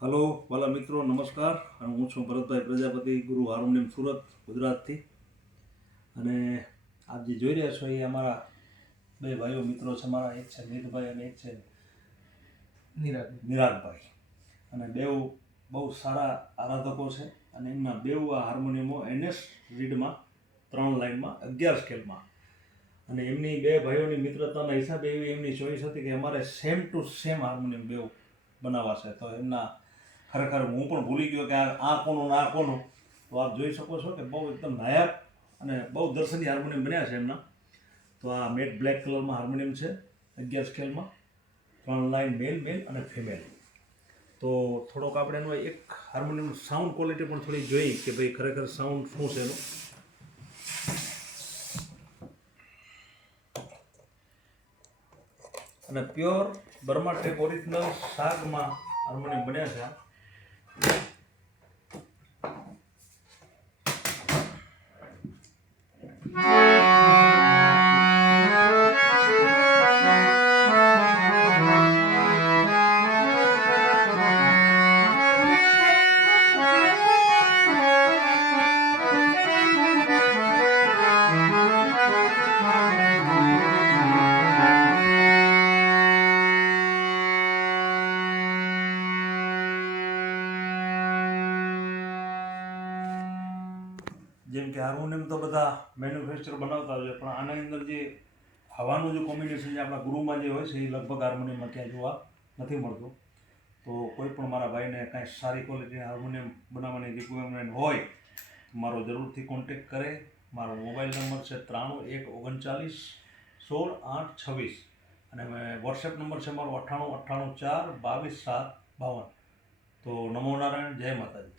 Hello વાલા મિત્રો, નમસ્કાર. અને હું છું ભરતભાઈ પ્રજાપતિ, ગુરુ હાર્મોનિયમ સુરત, ગુજરાતથી. અને આપ જે જોઈ રહ્યા છો એ અમારા બે ભાઈઓ મિત્રો છે. મારા એક છે નીરભાઈ અને એક છે નિરાગભાઈ. અને બેઉ બહુ સારા આરાધકો છે. અને એમના બેઉ આ હાર્મોનિયમો NS રીડમાં 3 લાઇનમાં 11 સ્કેલમાં. અને એમની બે ભાઈઓની મિત્રતાના હિસાબે એવી એમની ચોઈસ હતી કે અમારે સેમ ટુ સેમ હાર્મોનિયમ બેઉ બનાવવા છે. તો એમના ખરેખર હું પણ ભૂલી ગયો કે આ કોનું આ કોનું. તો આપ જોઈ શકો છો કે બહુ એકદમ નાયાબ અને બહુ દર્શનીય હાર્મોનિયમ બન્યા છે એમના. તો આ મેટ બ્લેક કલરમાં હાર્મોનિયમ છે 11 સ્કેલમાં, 3 લાઇન મેલ અને ફિમેલ. તો થોડોક આપણે એનો એક હાર્મોનિયમ સાઉન્ડ ક્વોલિટી પણ થોડી જોઈ કે ભાઈ ખરેખર સાઉન્ડ શું છે એનું. અને પ્યોર બર્મા ટેપ ઓરિજિનલ સાગમાં હાર્મોનિયમ બન્યા છે. જેમ કે હાર્મોનિયમ તો બધા મેન્યુફેક્ચર બનાવતા હોય છે, પણ આના અંદર જે હવાનું જે કોમ્બિનેશન જે આપણા ગુરુમાં જે હોય છે એ લગભગ હાર્મોનિયમમાં ક્યાંય જોવા નથી મળતું. તો કોઈ પણ મારા ભાઈને કાંઈ સારી ક્વોલિટી હાર્મોનિયમ બનાવવાની રિક્વાયરમેન્ટ હોય મારો જરૂરથી કોન્ટેક કરે. મારો મોબાઈલ નંબર છે 931916 826 અને વોટ્સએપ નંબર છે મારો 98 98 4 22 7 52. તો નમો નારાયણ, જય માતાજી.